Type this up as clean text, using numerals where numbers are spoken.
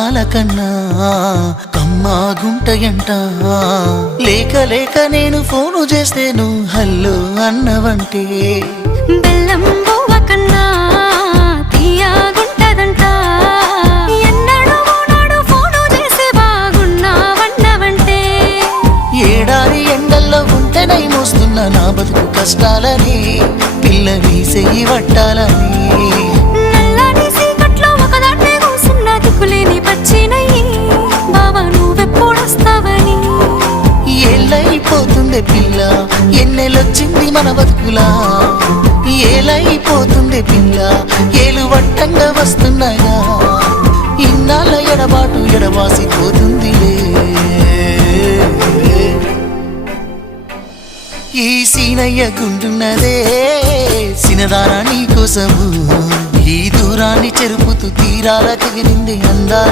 అందాల కన్నా కమ్మాగుంటయంట. లేక లేక నేను ఫోను చేస్తే నువ్వు హల్లో అన్నవంటే బెల్లం బువ్వ కన్నా తీయగుంటదంట. ఎన్నడూ నాడు ఫోను చేసి బాగున్నావన్నవంటే ఏడాది ఎండల్లో ఉంటేనై మోస్తున్న నా బతుకు కష్టాలని పిల్ల వీసేయి వట్టాలని. నల్లని సీకట్లో ఒకదాన్నే కూసున్న దిక్కులేని పచ్చినయ్యి బావా నువ్వెప్పుడొస్తావని. ఏళ్ళైపోతుంది పిల్ల ఎన్నెలొచ్చింది మన బతుకులా. ఏలైపోతుంది పిల్ల ఏలు వట్టంగా వస్తున్నాయా. ఇన్నాళ్ళ ఎడబాటు ఎడవాసిపోతుందిలే. ఈ సీనయ్య గుండున్నదే సినదానా నీ కోసము. ఈ దూరాన్ని చెరుపుతూ తీరాల తెగిరింది అందా.